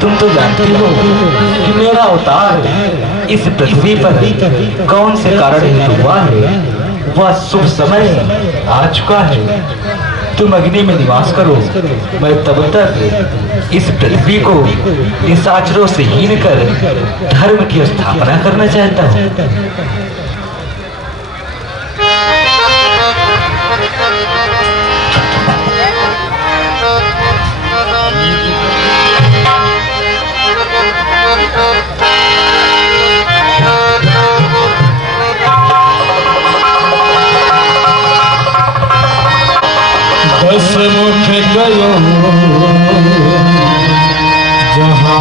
तुम तो जानती हो कि मेरा अवतार इस पृथ्वी पर कौन से कारण हेतु हुआ है। वह शुभ समय आ चुका है। तुम अग्नि में निवास करो, मैं तब तक इस पृथ्वी को निशाचरों से हीन कर धर्म की स्थापना करना चाहता हूँ। दस मुख गयो जहाँ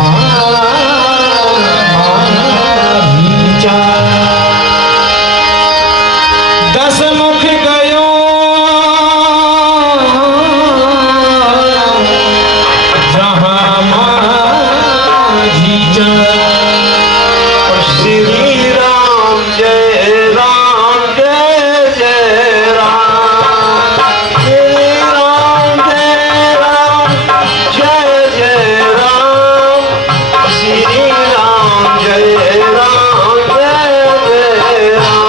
भीचा, दस मुख गयो जहाँ भीचा। श्री राम जय राम जय जय राम, श्री राम जय राम जय जय राम, श्री राम जय राम जय जय राम।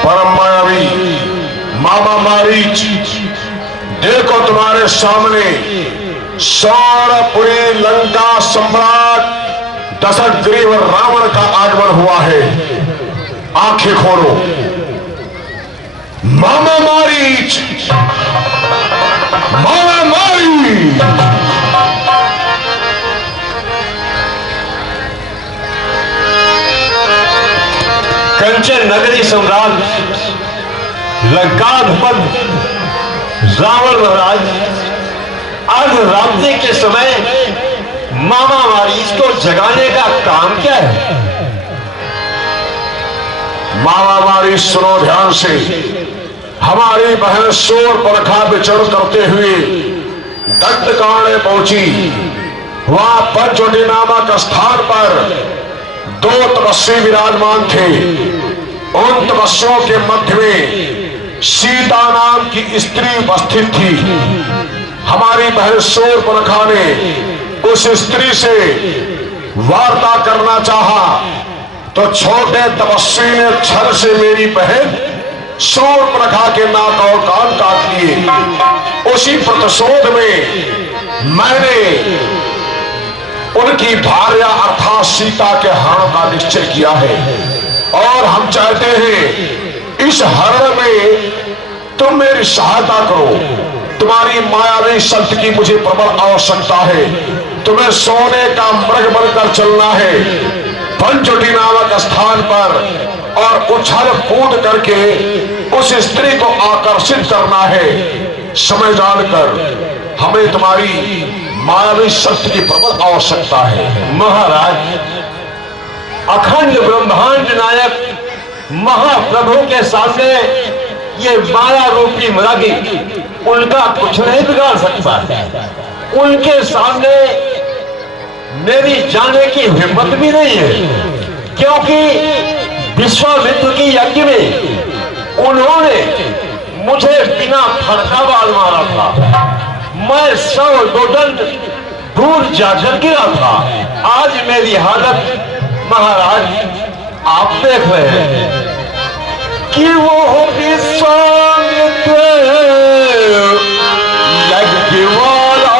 परम मायावी मामा मारीच, देखो तुम्हारे सामने सौरपुरी लंका सम्राट दशग्रीव रावण का आगमन हुआ है। आंखें खोलो मामा मारीच, मामा मारीच। कंचन नगरी सम्राट लंकाधिपति रावण महाराज अर्धरात्रि के समय मामा मारीच को जगाने का काम क्या है? मामा मारीच सुनो ध्यान से। हमारी बहन शूर्पणखा विचरण करते हुए दंडकारण्य पहुंची। वहां पंचवटी नामक स्थान पर दो तपस्वी विराजमान थे। उन तपस्वियों के मध्य में सीता नाम की स्त्री उपस्थित थी। हमारी बहन शूर्पणखा ने उस स्त्री से वार्ता करना चाहा तो छोटे तपस्वी ने छल से मेरी बहन शूर्पणखा के नाक और कान काट लिए। उसी प्रतिशोध में मैंने उनकी भार्या अर्थात सीता के हरण का निश्चय किया है और हम चाहते हैं इस हरण में तुम मेरी सहायता करो। तुम्हारी मायावी शक्ति की मुझे प्रबल आवश्यकता है। तुम्हें सोने का मृग बनकर चलना है पंचवटी नामक स्थान पर और उछल कूद करके उस स्त्री को आकर्षित करना है। समय जानकर हमें तुम्हारी मायावी शक्ति की प्रबल आवश्यकता है। महाराज, अखंड ब्रह्मांड नायक महाप्रभु के सामने ये माया रूपी मृग उनका कुछ नहीं बिगाड़ सकता है। उनके सामने मेरी जाने की हिम्मत भी नहीं है, क्योंकि विश्वामित्र की यज्ञ में उन्होंने मुझे बिना फड़का बाल मारा था। मैं 100 दंड दूर जाकर गिरा था। आज मेरी हालत महाराज आप देख रहे हैं कि वो विश्वामित्र यज्ञ वाला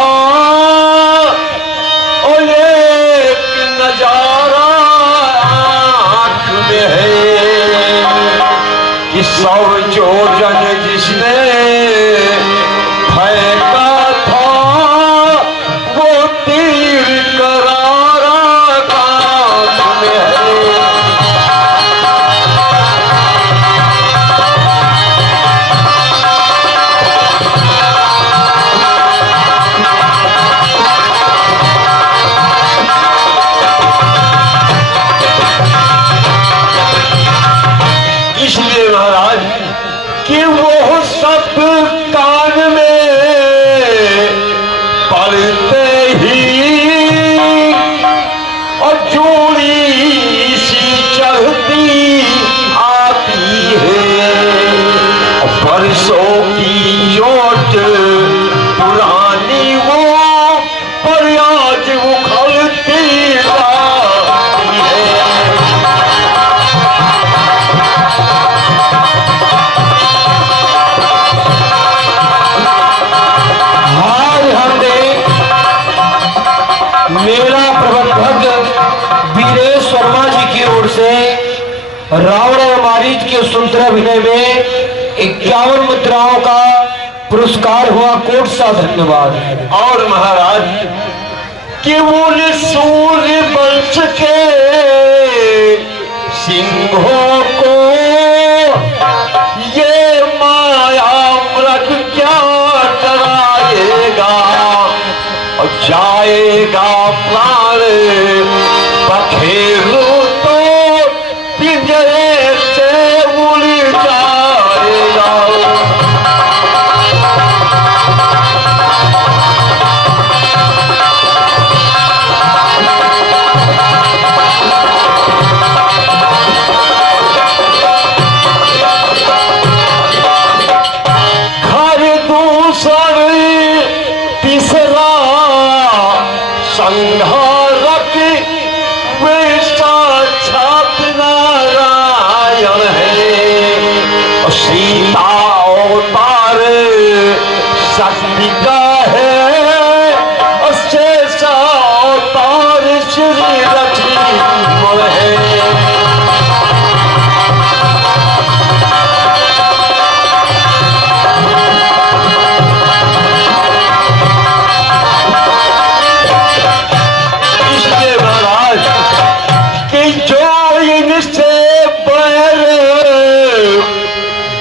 और एक नजारा आंख में है कि 100 जोजन जिसने फेंका था वो तीर करारा कांख में है। मेरा प्रबंधक वीरेश शर्मा जी की ओर से रावण और मारीच के सुंदर अभिनय में 51 मुद्राओं का पुरस्कार हुआ। कोट सा धन्यवाद। और महाराज केवल सूर्य वंश के सिंहों को ये माया मृग क्या डराएगा, और जाएगा प्राण पखेरु तो पिंजरे से उड़ जाएगा। तीसरा संहारक वे साक्षात नारायण है। सीता अवतार शक्ति का है, और शेषा अवतार श्री लक्ष्मण है।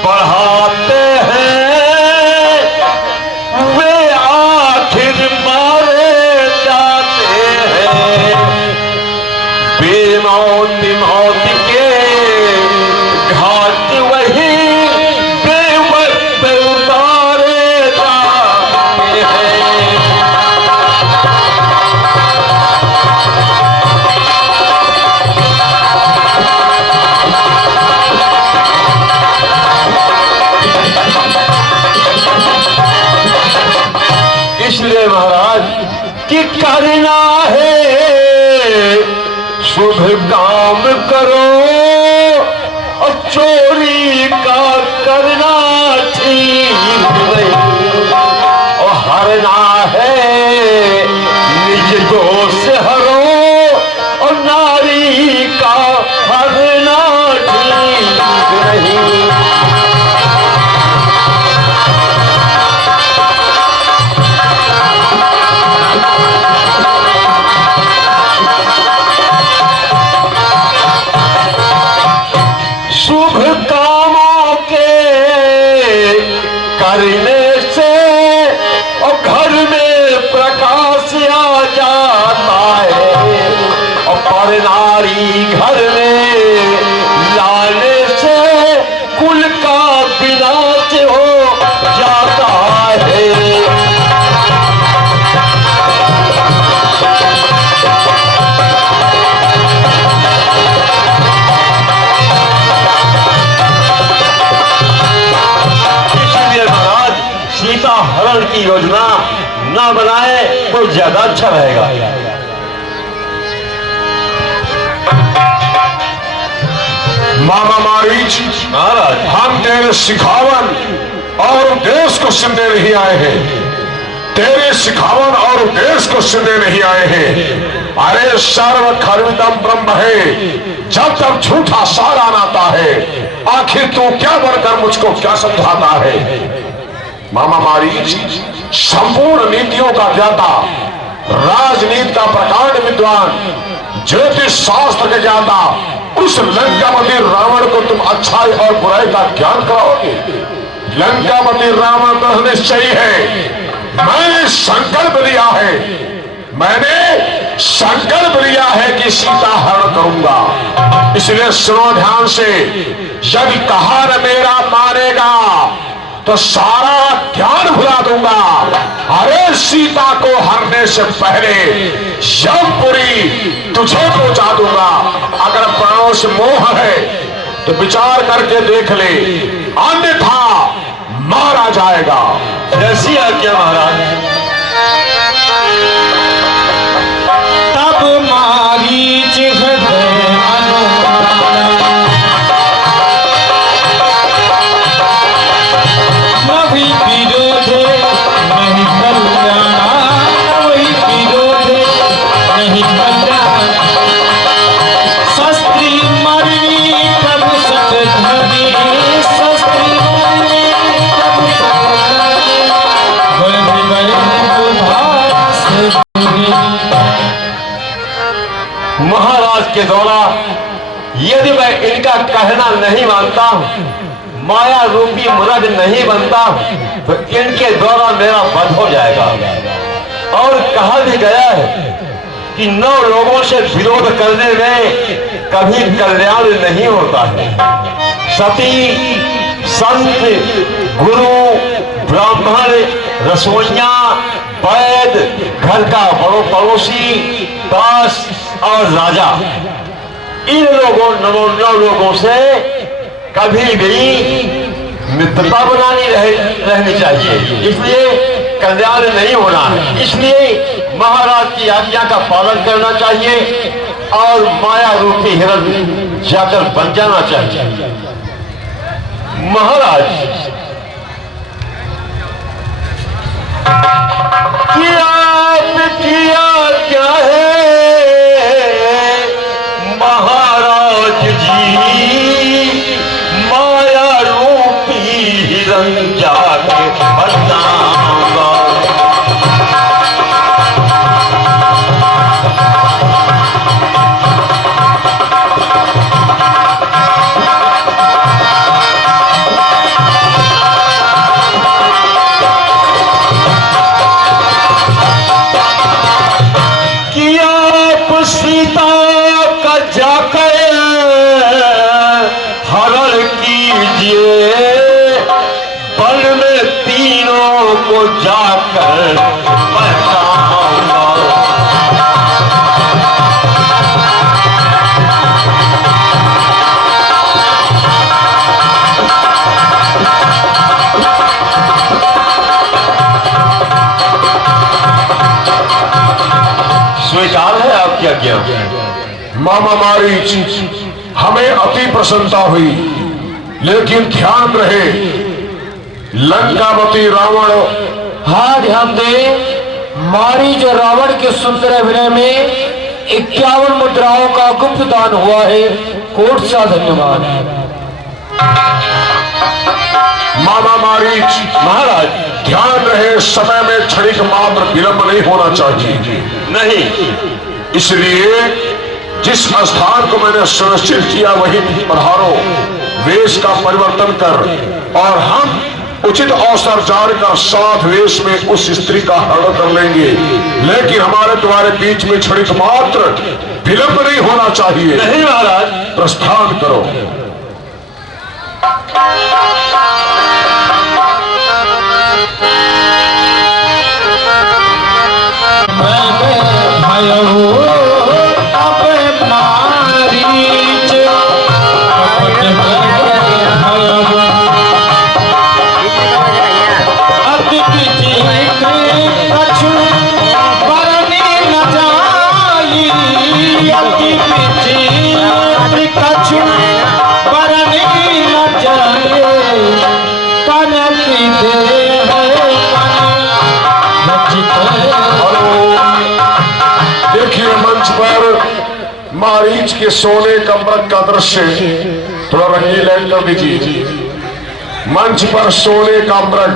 बढ़ाते हैं वे आखिर मारे जाते हैं। बेमौती मौत के घाट वही बेवक्त उतारे जाते हैं। इसलिए महाराज कि करना है शुभ काम करो, और चोरी का करना ठीक नहीं। और हरना है निज दोष हरो, और नारी का हरना ठीक नहीं। शुभ कामों के करने से और घर में प्रकाश आ जाता है, और पर नारी घर में लाने से कुल का विनाश हो जाता है। सीता हरण की योजना ना बनाए तो ज्यादा अच्छा रहेगा। मामा मारीच महाराज, हम तेरे सिखावन और उपदेश को सुनने नहीं आए हैं। तेरे सिखावन और उपदेश को सुनने नहीं आए हैं। अरे सर्व खर्विदम ब्रह्म है, जब तक झूठा सारा नाता है, आखिर तू क्या बनकर मुझको क्या समझाता है। मामा मारीच संपूर्ण नीतियों का ज्ञाता, राजनीति का प्रकांड विद्वान, ज्योतिष शास्त्र के ज्ञाता, उस लंकापति रावण को तुम अच्छाई और बुराई का ज्ञान कराओगे। लंकापति रावण तो निश्चय है। मैंने संकल्प लिया है, मैंने संकल्प लिया है कि सीता हरण करूंगा। इसलिए सुनो ध्यान से, यदि कहा न मेरा मानेगा तो सारा ज्ञान भुला दूंगा। अरे सीता को हरने से पहले यमपुरी तुझे पहुंचा दूंगा। अगर प्राणों से मोह है तो विचार करके देख ले, अन्यथा मारा जाएगा। जैसी आज्ञा महाराज। तब मारीच हृदय विरोधे नहीं कल्याणा, वही विरोधे महाराज के द्वारा यदि मैं इनका कहना नहीं मानता हूं, माया रूपी मुरद नहीं बनता हूं, तो इनके द्वारा मेरा वध हो जाएगा। और कहा भी गया है कि 9 लोगों से विरोध करने में कभी कल्याण नहीं होता है। सती, संत, गुरु, ब्राह्मण, रसोइया, वैद, घर का बड़ो पड़ोसी, दास और राजा, इन लोगों 9 लोगों से कभी भी मित्रता बनानी रहनी चाहिए। इसलिए कल्याण नहीं होना है। इसलिए महाराज की आज्ञा का पालन करना चाहिए और माया रूपी हिरण जाकर बन जाना चाहिए। महाराज किया क्या है महाराज जी, माया रूपी हिरण जाके बनना होगा। सीता का जाकर हरण कीजिए, वन में तीनों को जाकर पहचाना। स्वीकार है आपकी आज्ञा। मामा मारीच, हमें अति प्रसन्नता हुई, लेकिन ध्यान रहे लंकापति रावण। हाँ, ध्यान दे, मारीच और रावण के सुंदर अभिनय में 51 मुद्राओं का गुप्त दान हुआ है। कोट सा धन्यवाद। मामा मारीच, महाराज ध्यान रहे, समय में क्षणिक मात्र विलंब नहीं होना चाहिए। नहीं, इसलिए जिस स्थान को मैंने सुनिश्चित किया वही पधारो, वेश का परिवर्तन कर और हम उचित अवसर जानकर साथ वेश में उस स्त्री का हरण कर लेंगे। लेकिन हमारे तुम्हारे बीच में क्षणिक मात्र विलंब नहीं होना चाहिए। नहीं महाराज, प्रस्थान करो। देखिए मंच पर मारीच के सोने कमरक का दृश्य थोड़ा रंगीन कर दीजिए। मंच पर सोने का मृग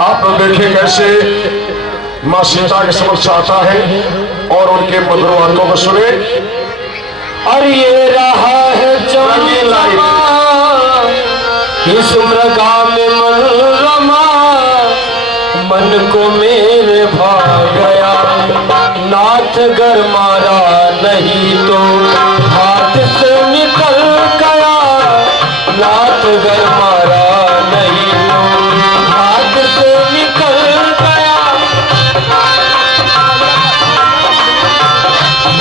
आप लोग देखें कैसे मां सीता के समक्ष आता है और उनके मधुर वाक्यों को सुने। और ये रहा है चमनमा, इस मृगा में मनोरमा, मन को मेरे भा गया, नाथ गर मारा नहीं तो हाथ से निकल गया, नाथ गर मारा नहीं तो हाथ से निकल गया।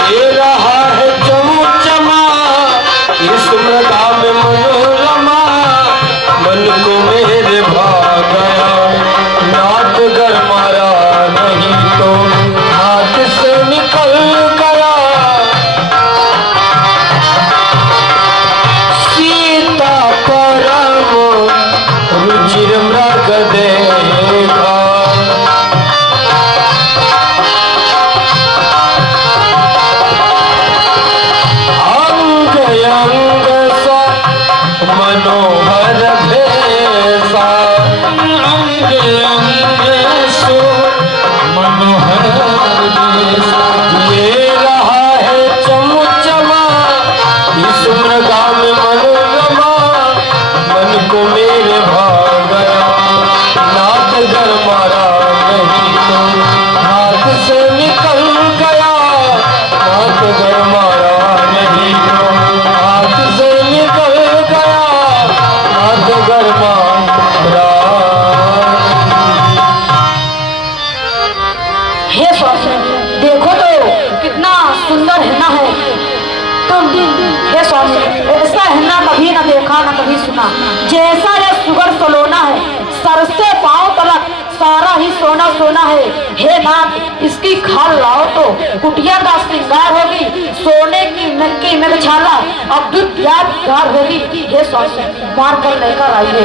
ये रहा है चमचमा, इस मृगा में मनोरमा, मन को मेरे भा गया, नाथ गर मारा नहीं तो हाथ से निकल गया। सीता परम सुंदर हिरना है। तुम हे स्वामी, ऐसा हिरना कभी न देखा न कभी सुना। जैसा यह सुगर सलोना है, सर से पांव तलक सारा ही सोना सोना है। हे नाथ, इसकी खाल लाओ तो कुटिया का श्रृंगार होगी। सोने की नक्की में छाला अद्भुत यादगार होगी। हे स्वामी, मार कर लेकर आइए।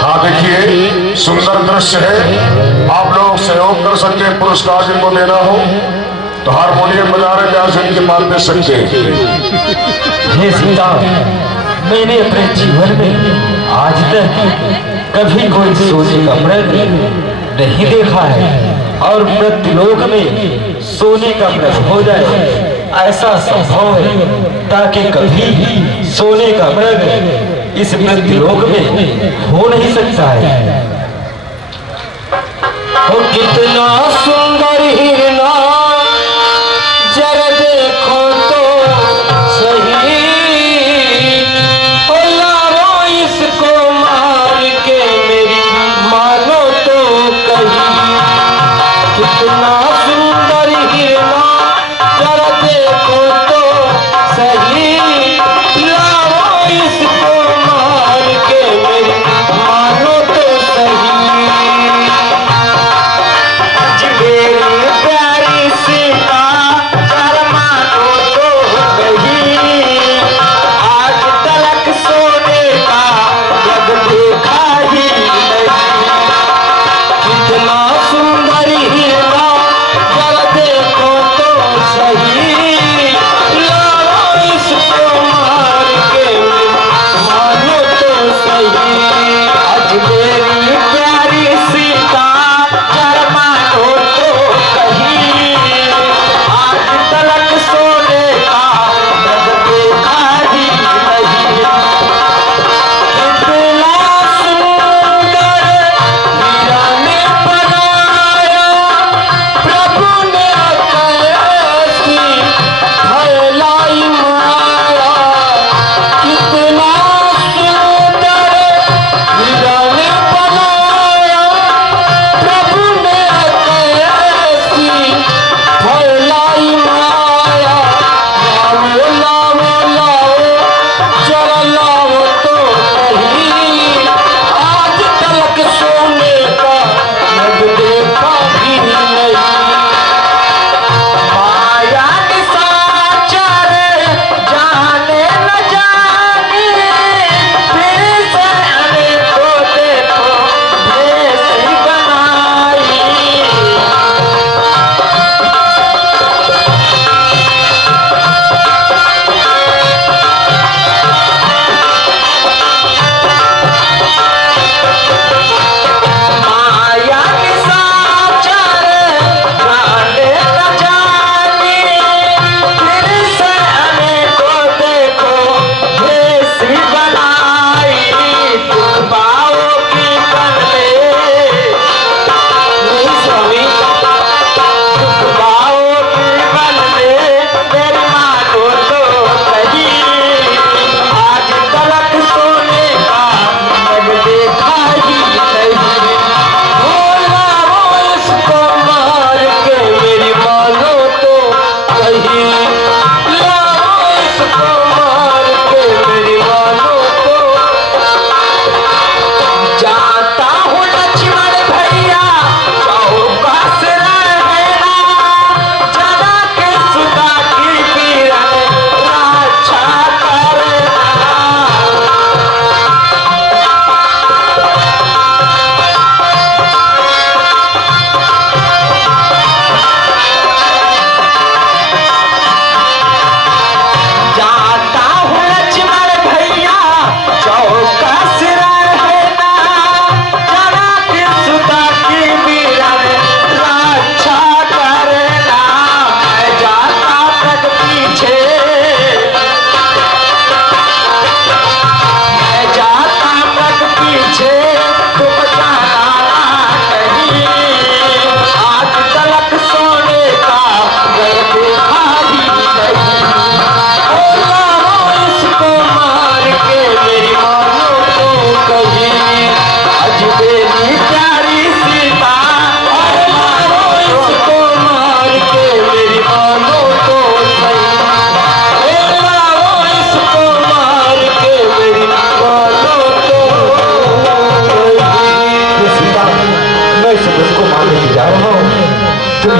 हाँ देखिए, सुंदर दृश्य है। आप लोग सहयोग कर सकते हैं। पुरस्कार जिनको देना हो तो हारमोनियम बजा रहे प्यार से इनके पास दे सकते हैं। हे सीता, मैंने अपने जीवन में आज तक कभी कोई सोने का मृग नहीं देखा है, और मृत्युलोक में सोने का मृग हो जाए ऐसा संभव है, ताकि कभी सोने का मृग इस मृत्युलोक में हो नहीं सकता है। वो कितना सुंदर हिरना, जरा देखो तो सही। ओ यारो, इसको मार के मेरी मानो तो कहीं। कितना सुंदर हिरना, जरा देखो तो सही। यारो, इसको मार के मेरी मानो तो सही।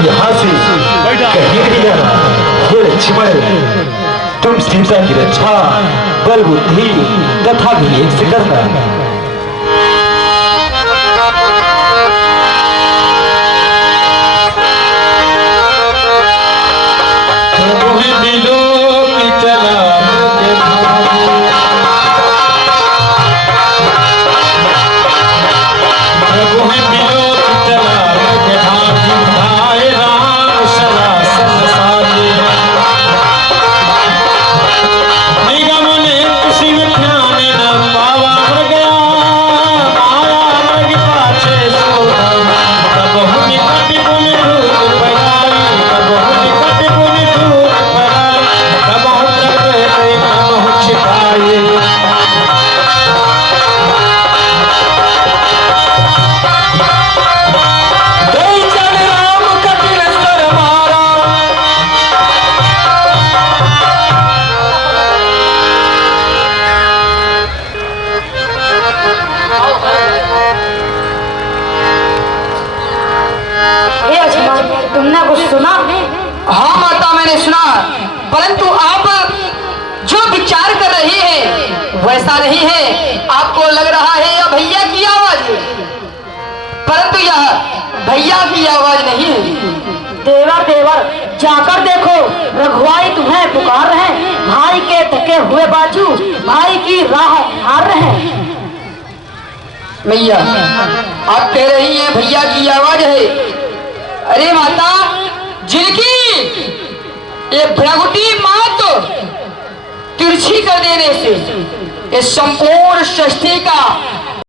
यहाँ से कहीं नहीं जाना। हे लक्ष्मण, तुम सीता की रक्षा बल बुद्धि तथा विवेक से करना। तुमने कुछ सुना? हाँ माता, मैंने सुना, परंतु आप जो विचार कर रही है वैसा नहीं है। आपको लग रहा है यह भैया की आवाज है, परंतु यह भैया की आवाज नहीं है। देवर देवर, जाकर देखो, रघुआई तुम्हें पुकार रहे हैं। भाई के थके हुए बाजू भाई की राह हार रहे हैं। भैया, आप कह रही हैं भैया की आवाज है। अरे माता, जिनकी ये भ्रागुटी मात तिरछी कर देने से ये संपूर्ण सृष्टि का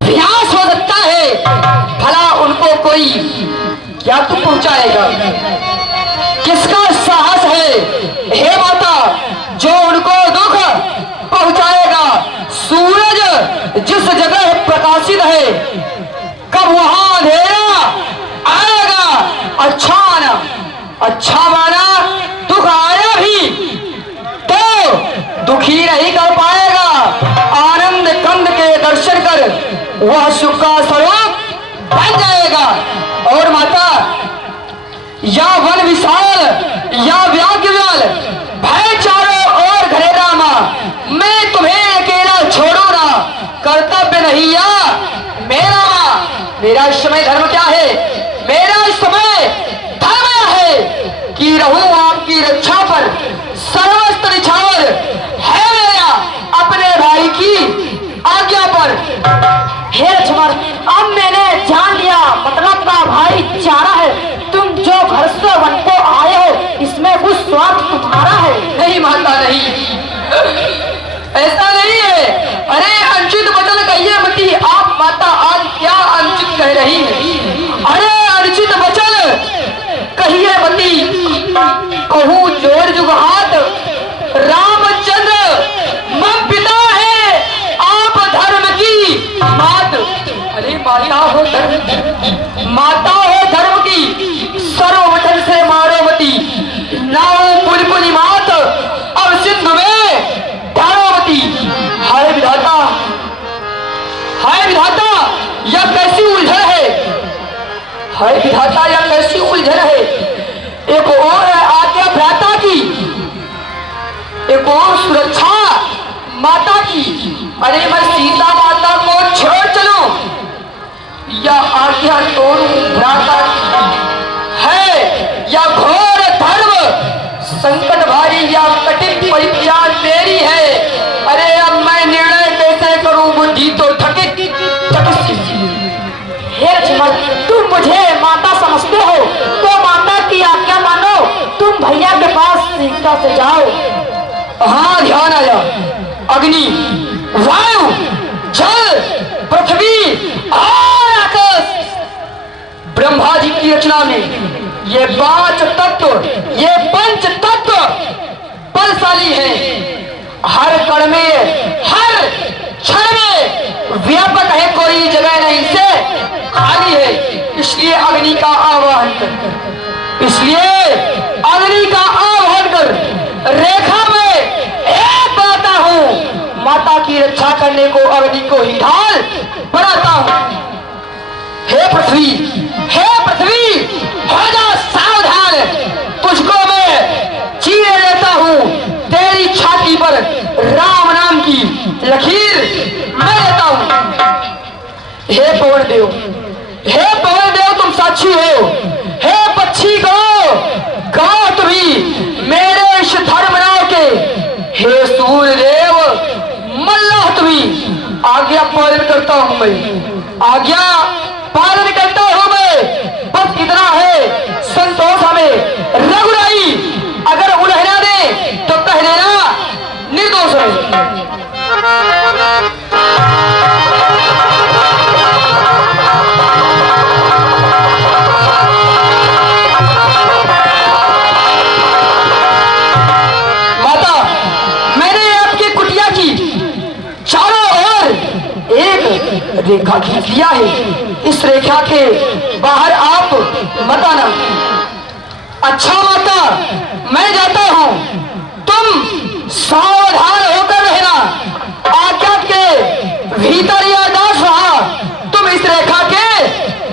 विनाश हो सकता है, भला उनको कोई क्या तो पहुंचाएगा? किसका साहस है हे माता जो उनको दुख पहुंचाएगा? सूरज जिस जगह प्रकाशित है, कब वहां अंधेरा आएगा? अच्छा माना दुख आया भी तो दुखी नहीं कर पाएगा। आनंद कंद के दर्शन कर वह सुख का स्वरूप बन जाएगा। और माता, या वन विशाल या व्याग्यवाल भय चारों ओर घरे रामा, मैं तुम्हें अकेला छोड़ू ना, कर्तव्य नहीं या मेरा इस समय धर्म क्या है? मेरा इस समय धर्म है कि रहूं आपकी रक्षा पर, सर्वस्त्र निछावर है मेरा अपने भाई की आज्ञा पर। हे लक्ष्मण, अब मैंने जान लिया मतलब का भाई चारा है। तुम जो घर से वन को आए हो, इसमें कुछ स्वार्थ तुम्हारा है। नहीं माता, नहीं, ऐसा नहीं है। अरे अनुचित वचन कहिए मती। आप माता आज क्या अनुचित कह रही है? अरे अनुचित वचन कहिए मती। कहूँ जोर जुगहात रामचंद्र मम पिता है, आप धर्म की मात। अरे माता हो धर्म की, सर्ववचन से मारो मती। नाव पुलपुली मात अब सिंधु में धारावती। हाय विधाता, यह कैसी उलझन है? हाय विधाता, यह कैसी उलझन है? एक और है आज्ञा भ्राता की, एक और सुरक्षा माता की। अरे मैं सीता माता को छोड़ चलूं या आज्ञा तोड़ूं भ्राता की? है या घोर धर्म संकट भारी या कठिन परीक्षा तेरी है। अरे अब मैं निर्णय कैसे करूं? बुद्धि तो थकित। हे लक्ष्मण, तुम मुझे माता समझते हो तो माता की आज्ञा मानो। तुम भैया के पास सीता से जाओ। हाँ, ध्यान आया। अग्नि, वायु, जल, पृथ्वी और आकाश, ब्रह्मा जी की रचना में ये 5 तत्व, ये 5 तत्व बलशाली हैं। हर कण में, हर क्षण में व्यापक है, कोई जगह नहीं से खाली है। इसलिए अग्नि का आवाहन कर, रेखा में एक बनाता हूँ। माता की रक्षा करने को अग्नि को ही ढाल बनाता हूँ। हे पृथ्वी, हो जा सावधान। राम नाम की लकीर मैं लेता हूं। हे पवन देव, हे पवन देव तुम साक्षी हो। हे पक्षी गाओ तुम्ही मेरे इस धर्मराव के। हे सूर्य देव मल्लाह तुम्ही आज्ञा पालन करता हूं मैं, आज्ञा पालन करता हूं मैं। बस इतना है संतोष हमें रघुराई, अगर उलहना दे तो कह देना निर्दोष है। माता, मैंने आपकी कुटिया की चारों ओर एक रेखा खींच लिया है। इस रेखा के बाहर आप मत आना। अच्छा माता, मैं जाता हूं, तुम सावधान होकर रहना। आज्ञा के भीतर या दास रहा, तुम इस रेखा के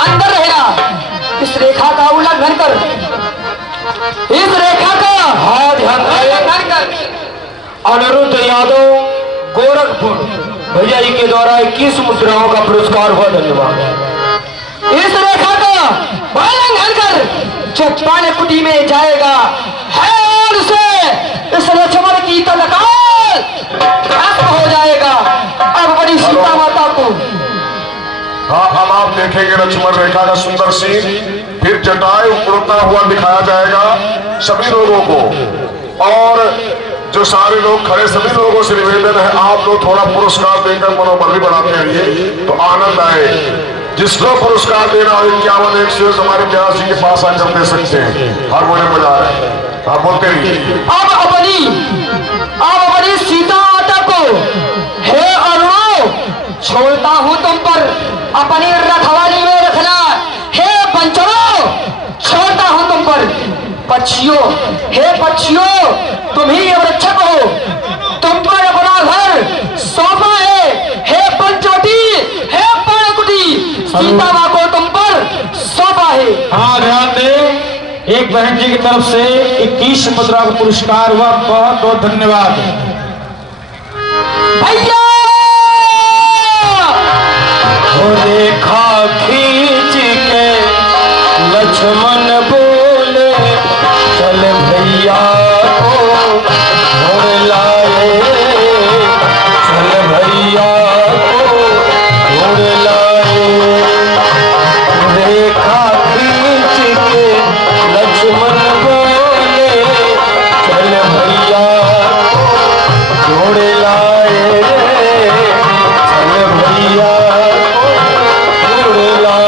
अंदर रहना। इस रेखा का उल्लंघन कर, इस रेखा का उल्लंघन कर। अनिरुद्ध यादव, गोरखपुर, भैया जी के द्वारा 21 मुद्राओं का पुरस्कार हुआ। धन्यवाद। इस रेखा का उल्लंघन कर जो पाने कुटी में जाएगा है और उसे इस लक्ष्मण की तलकार खत्म हो जाएगा। अब बड़ी सीता माता को हाँ, अब आप देखेंगे लक्ष्मण रेखा का सुंदर सीन, फिर जटायु उड़ता हुआ दिखाया जाएगा सभी लोगों को। और जो सारे लोग खड़े सभी लोगों से निवेदन है, आप लोग थोड़ा पुरस्कार देकर मनोबल भी बढ़ाते रहिए तो आनंद आए। जिसको पुरस्कार देना हो 51 100 हमारे प्यार जी के पास आकर दे सकते हैं। हारमोनियम बजा रहे हैं, आप बोलते रहिए। अब अपनी सीता माता को हे अरुणो, छोड़ता हूं तुम पर अपनी रखवाली में रखना। हे पंचवो, छोड़ता हूं तुम पर पक्षियों। हे पक्षियों, तुम ही अब रक्षक हो, तुम पर अपना घर सौंपा है। हे पंचवटी, हे पर्णकुटी, सीता माँ को तुम पर सौंपा है। हाँ, ध्यान दे, एक बहन जी की तरफ से 21 मुद्रा का पुरस्कार हुआ। बहुत बहुत धन्यवाद भैया। वो रेखा खींच के लक्ष्मण बोले, चल भैया को मोड़ लाए, चल भैया को मोड़ लाए। रेखा खींच के लक्ष्मण बोले, चल भैया को मोड़ लाए, चल भैया को मोड़ लाए।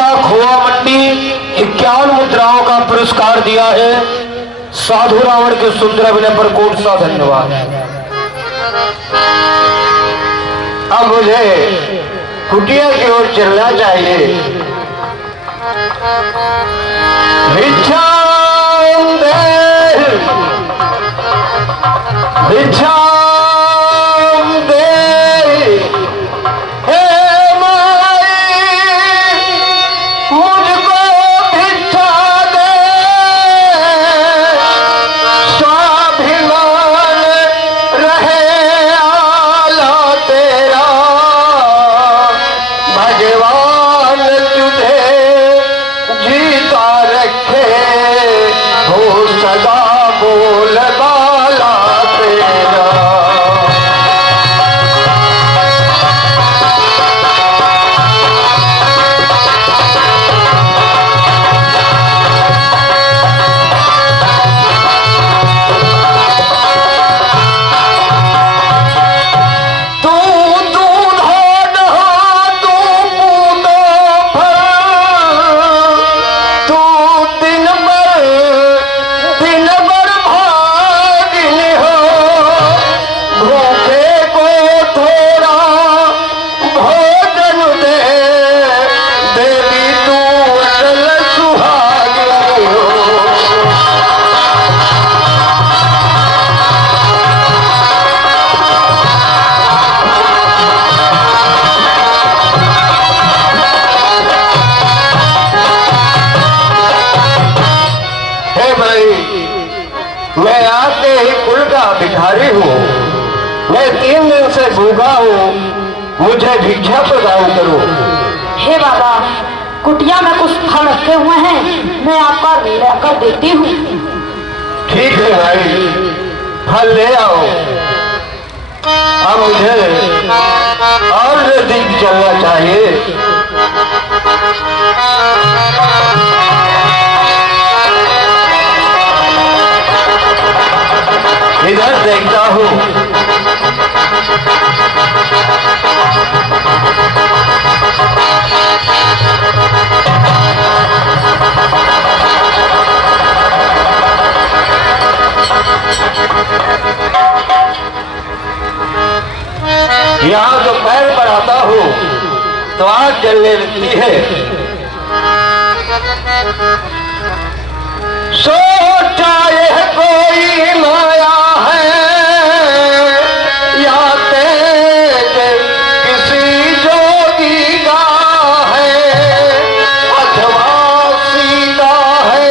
पिता खोआ मंडी 51 मुद्राओं का पुरस्कार दिया है। साधु रावण के सुंदर अभिनय पर कोट सा धन्यवाद। अब मुझे कुटिया की ओर चलना चाहिए। भिक्षाम दे, भिक्षाम दे, हे माई मुझको भिक्षा दे, स्वाभिमान रहे आला तेरा, भगवान तुझे जीता रखे, हो सदा बोल बाला तेरा। तू दूध हो तू बूंदो फल, तू दिन भर भागिनी हो, भूखे को थोड़ा भोजन दे, देवी तू अटल सुहागिनी हो। हे भाई, मैं आपके ही कुल का भिखारी हूँ। मैं 3 दिन से भूखा हूँ, मुझे भिक्षा प्रदान करो। हे बाबा, कुटिया में कुछ फल रखे हुए हैं, मैं आपका लेकर देती हूँ। ठीक है भाई, फल ले आओ। अब मुझे और नजदीक चलना चाहिए। इधर देखता हूँ। यहाँ जो पैर बढ़ाता हूँ तो आग जलने लगती है। सोचा यह कोई माया है या तेज किसी जोगी का है, अथवा सीता है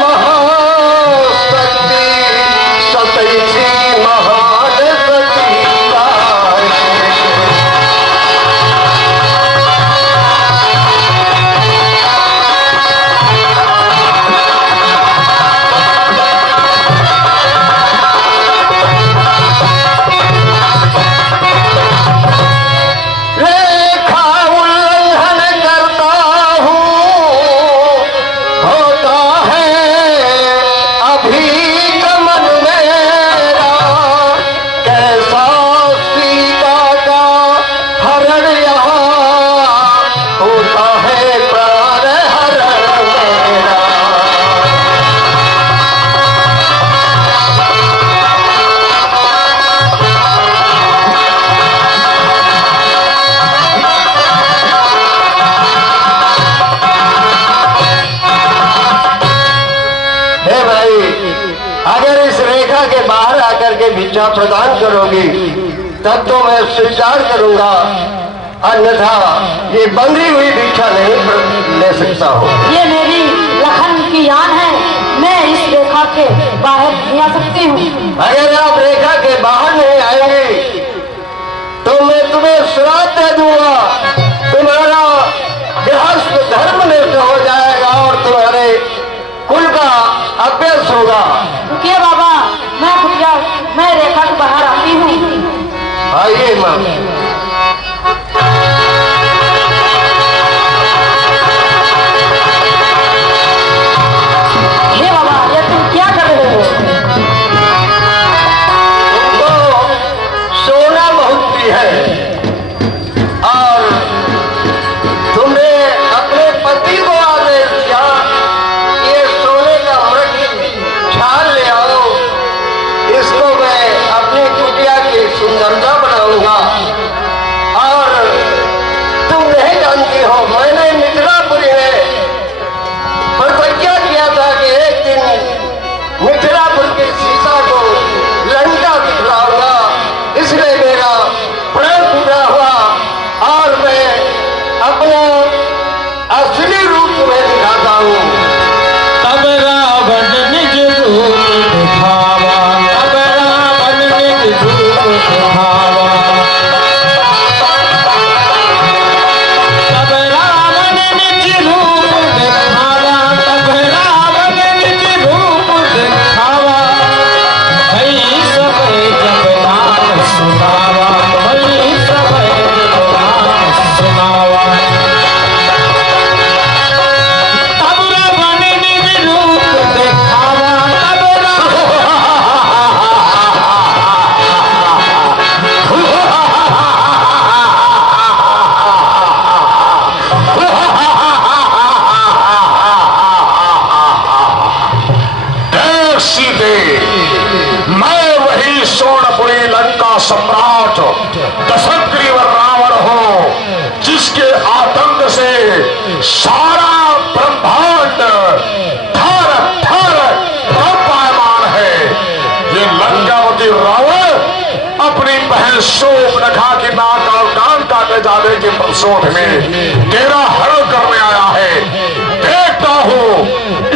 महाशक्ति, सतैसी महान सती का है। अगर इस रेखा के बाहर आकर के भिक्षा प्रदान करोगी तब तो मैं स्वीकार करूंगा, अन्यथा ये बंधी हुई भिक्षा नहीं ले सकता हूँ। ये मेरी लखन की आन है, मैं इस रेखा के बाहर नहीं आ सकती हूँ। अगर आप रेखा के बाहर नहीं आएंगे तो मैं तुम्हें श्राप दे दूंगा, तुम्हारा गृहस्थ धर्म नष्ट हो जाएगा और तुम्हारे कुल का अभ्यास होगा। रुकिए बाबा, मैं रेखा के बाहर आती हूँ। आइए माँ। हे बाबा, ये तुम क्या कर रहे हो? तुमको सोना बहुत प्रिय है और तुमने अपने सम्राट दशग्रीव रावण हो, जिसके आतंक से सारा ब्रह्मांड थर थर कंपायमान है। ये लंकावती रावण अपनी बहन शूर्पणखा की नाक और कान काटे जाने के प्रतिशोध में तेरा हरण करने आया है। देखता हूं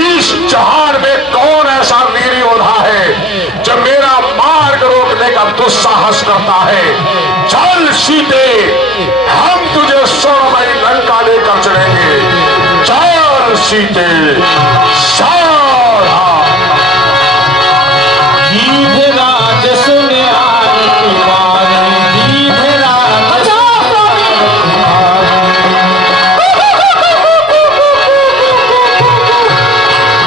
इस जहान में कौन ऐसा वीर योद्धा है जो मेरा मार्ग रोकने का दुस्साहस करता है। चल सीते, हम तुझे स्वर्णमयी लंका लेकर चलेंगे। चल सीते, सावधान। गीधराज सुने आरती वारे, गीधराज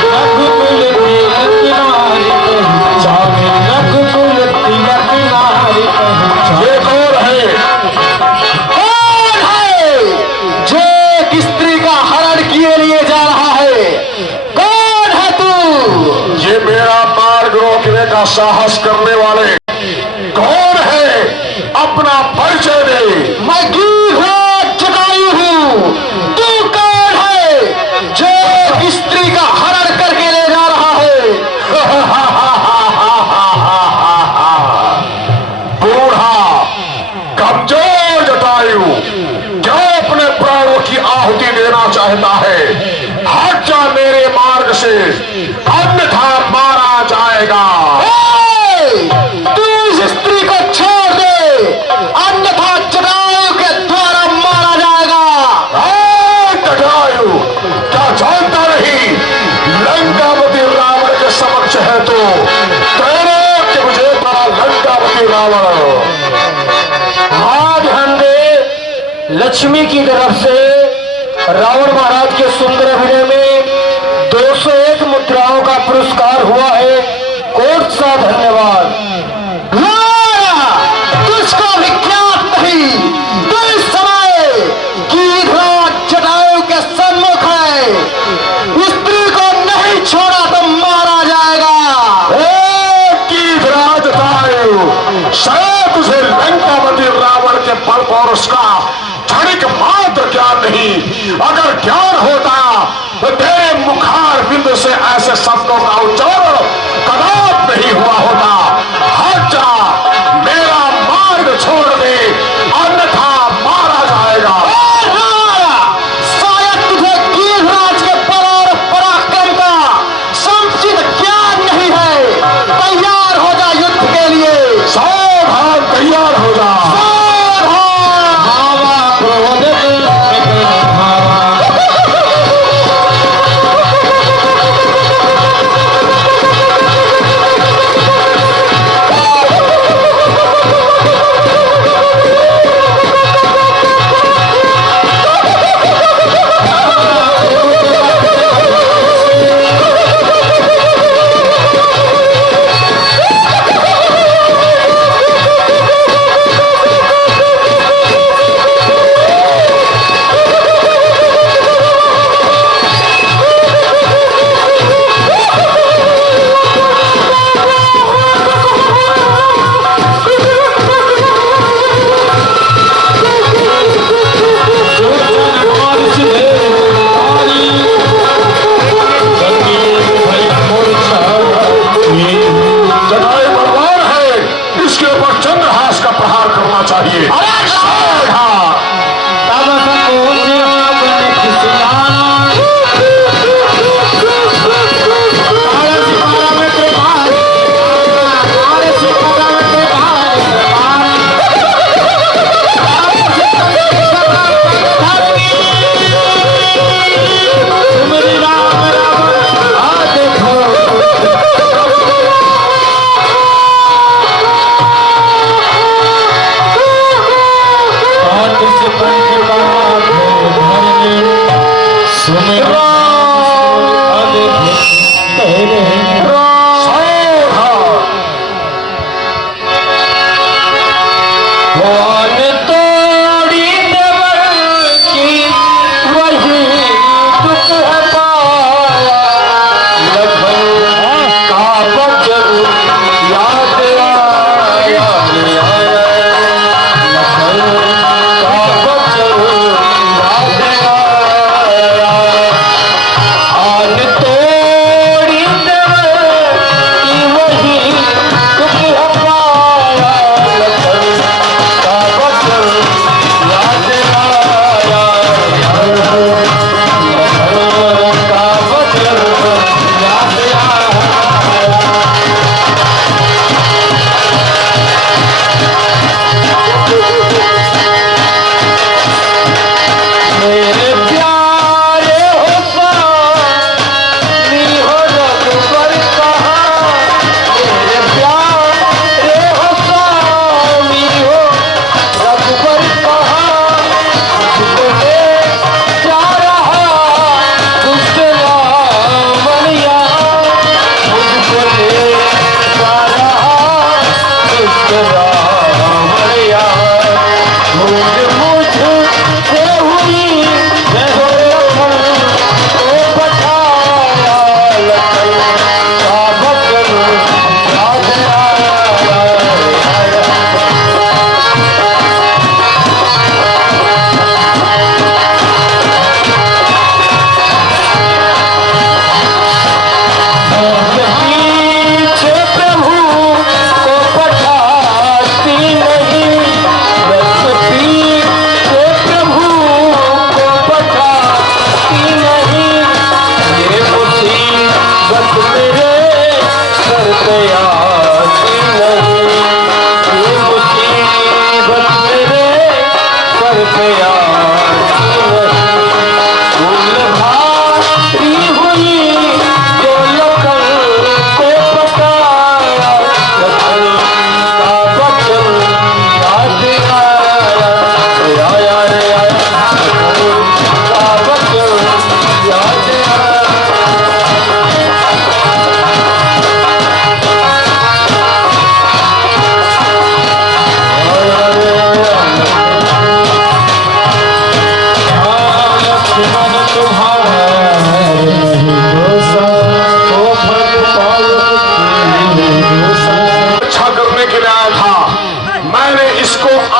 रघुकुल तिलक नारी पहचाने, रघुकुल तिलक नारी पहचाने। ये कौन है? कौन है जो एक स्त्री का हरण किए लिए जा रहा है? कौन है तू? ये मेरा मार्ग रोकने का साहस करने वाले कौन है? अपना परिचय दे। मैं गीधराज जटायु हूँ। तू कौन है जो एक स्त्री का हरण करके ले जा रहा है? बूढ़ा कमजोर जटायु क्यों अपने प्राणों की आहुति देना चाहता है? हट जा मेरे मार्ग से, अन्यथा मारा जाएगा। तू इस स्त्री को छोड़ दे, अन्यथा जटायु के द्वारा मारा जाएगा। जटायु क्या जानता नहीं लंकावती रावण के समक्ष है तो तेरे कि मुझे बड़ा लंकावती रावण। आज हमने लक्ष्मी की तरफ से रावण महाराज के सुंदर अभिनय में 201 मुद्राओं का पुरस्कार हुआ है। कोट सा धन्यवाद। तुझको विख्यात नहीं, तू इस समय गीधराज जटायु के सन्मुख है। स्त्री को नहीं छोड़ा तो मारा जाएगा। गीधराज जटायु, शायद तुझे लंकावती रावण के बल पौरुष का क्षणिक मात्र ज्ञान नहीं। अगर ज्ञान होता तो तेरे मुखार बिंदु से ऐसे शब्दों का उच्चारण कदाप नहीं हुआ होता। हट जा, मेरा मार्ग छोड़ दे, अन्यथा मारा जाएगा। शायद तुझे गीधराज के बल और पराक्रम का समुचित ज्ञान नहीं है। तैयार हो जा युद्ध के लिए। सावधान, तैयार हो जा। भावा क्रोध भावा जटायु बलवान है, इसके ऊपर चंद्रहास का प्रहार करना चाहिए। सावधान। तब सकोसिया बन खिसियाना, तारे सितारा में के भार, तारे सितारा में के भार, तुमरी राम राम आ देखो। से पंच बात भरने सुन तेरे भगवान तोड़ी देवर की वही दुख है पाया। लखन का बचन याद आया।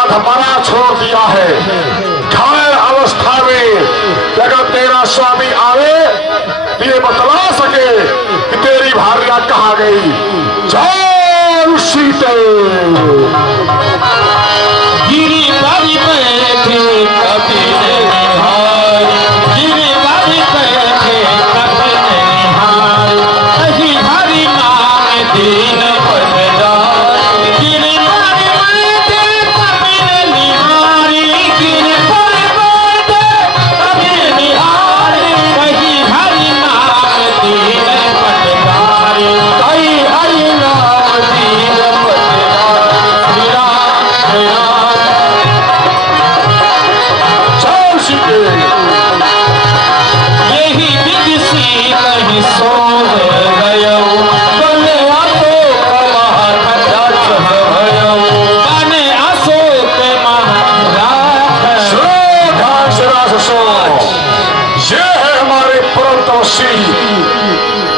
अधमरा छोड़ दिया है। घायल अवस्था में अगर तेरा स्वामी आवे तो ये बतला सके कि तेरी भार्या कहाँ गई। जय सीते। गिरी बारी बैठे कभी निहार, गिरी बारी बैठे कभी निहार, कहीं हरि नाम दीन बलिदार। गिरी बारी बैठे कभी निहारी, गिरी बारी बैठे कभी निहारी, कहीं हरि नाम दीन बलिदार, कहीं हरि नाम दीन बलिदार। श्री राम श्री राम। जय सीते। यही विदिशी कहीं सो गयो, बने अशोक महाराज भयो, बने अशोक महाराज। श्रद्धा से राजसो। ये है हमारे परम तपस्वी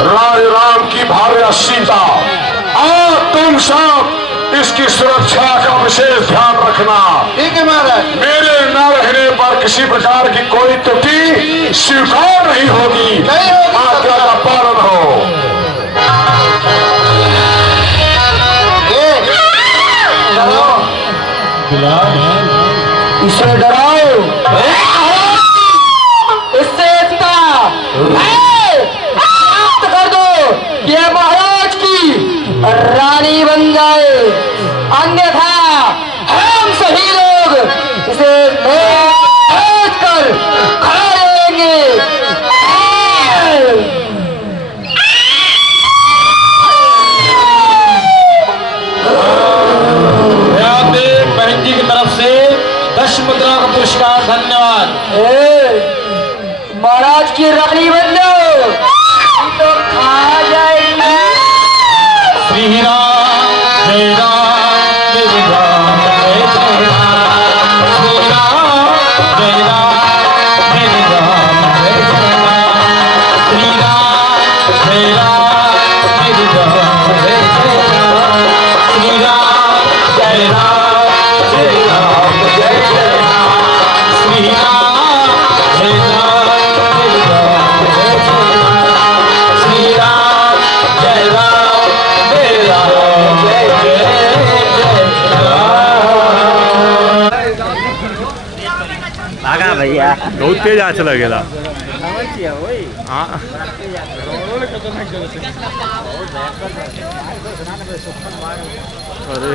राज राम की भार्या सीता। और तुम सब इसकी सुरक्षा का विशेष ध्यान रखना। ठीक है महाराज। मेरे न रहने पर किसी प्रकार की कोई त्रुटि स्वीकार नहीं होगी। नहीं होगी। आज्ञा का पालन हो। इसे डराओ, इससे प्राप्त कर दो, ये महाराज की रानी बन जाए, अन्यथा हम सभी लोग इसे भेज कर खा लेंगे। देव बहन जी की तरफ से 10 मुद्रा का पुरस्कार। धन्यवाद। महाराज की रानी बन जाओ तो खा जाएंगे। श्री राम जय राम जय राम जय जय राम। श्री राम जय राम जय राम जय जय राम। श्री राम जय राम जय राम जय जय राम। श्री राम जय राम जय राम जय जय राम। श्री राम जय राम जय राम जय जय राम। श्री राम जय राम जय राम जय जय राम। बहुत तेज आ चला गेला। हाँ अरे